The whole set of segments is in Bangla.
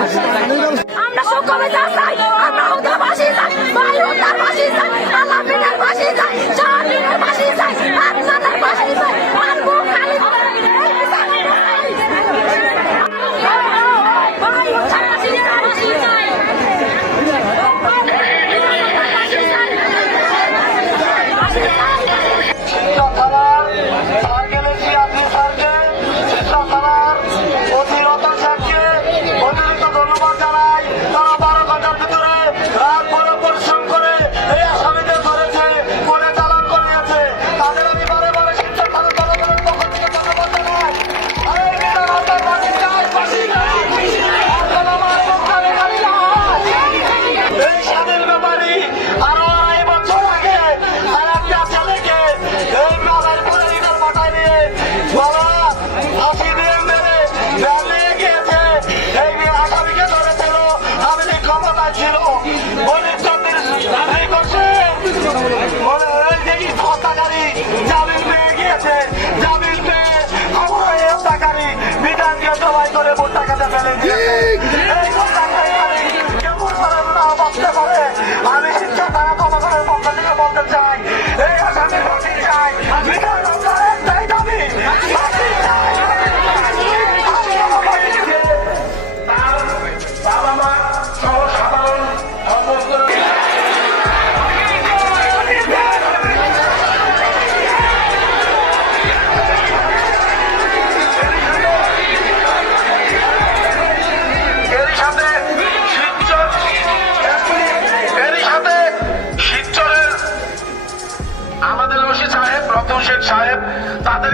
আমরা সকলে যা চাই আমরা হত্যা বাসি চাই ভাই হত্যার বাসি চাই আল্লাহ বলা ছিল ভবিষ্যতের ধারে করছে পতাকারী জামিন পেয়ে গিয়েছে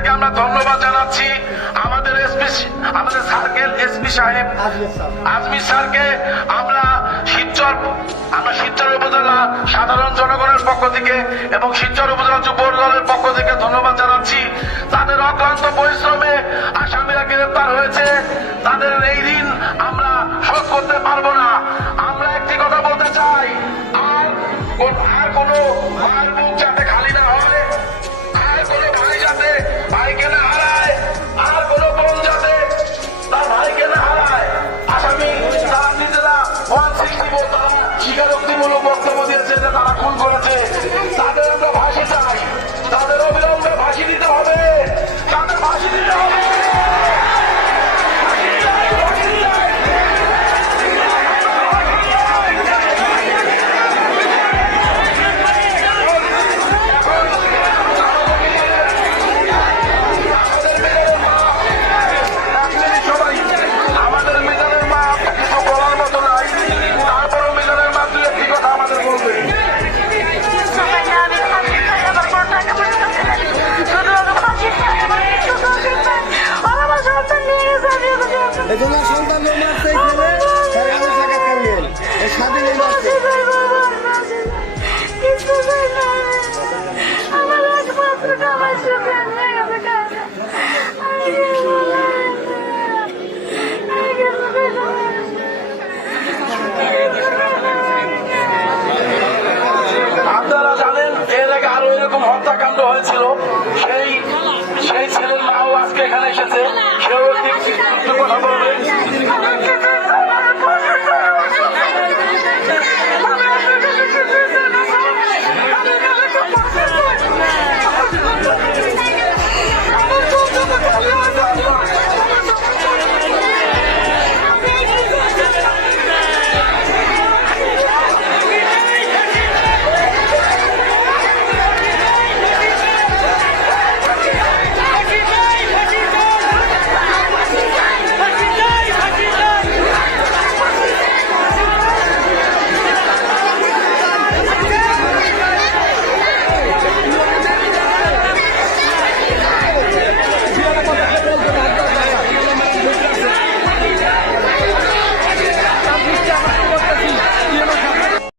স্যারকে আমরা ধন্যবাদ জানাচ্ছি। আমাদের এসপি আমাদের সার্কেল এসপি সাহেব। আজমি স্যারকে আমরা শিবচর আমরা শিবচর উপজেলা সাধারণ জনগণের পক্ষ থেকে এবং শিবচর উপজেলা যুব দলের পক্ষ থেকে ধন্যবাদ জানাচ্ছি। তাদের অক্লান্ত পরিশ্রমে আসামিরা গ্রেপ্তার হয়েছে। তাদের এই দিন আমরা শোধ করতে পারব না। আমরা একটি কথা বলতে চাই। সন্তানও মারছে এখানে আপনারা জানেন এই আরও এরকম হত্যাকাণ্ড হয়েছিল। সেই সেই ছেলের মাও আজকে এখানে এসেছে। সেও ঠিক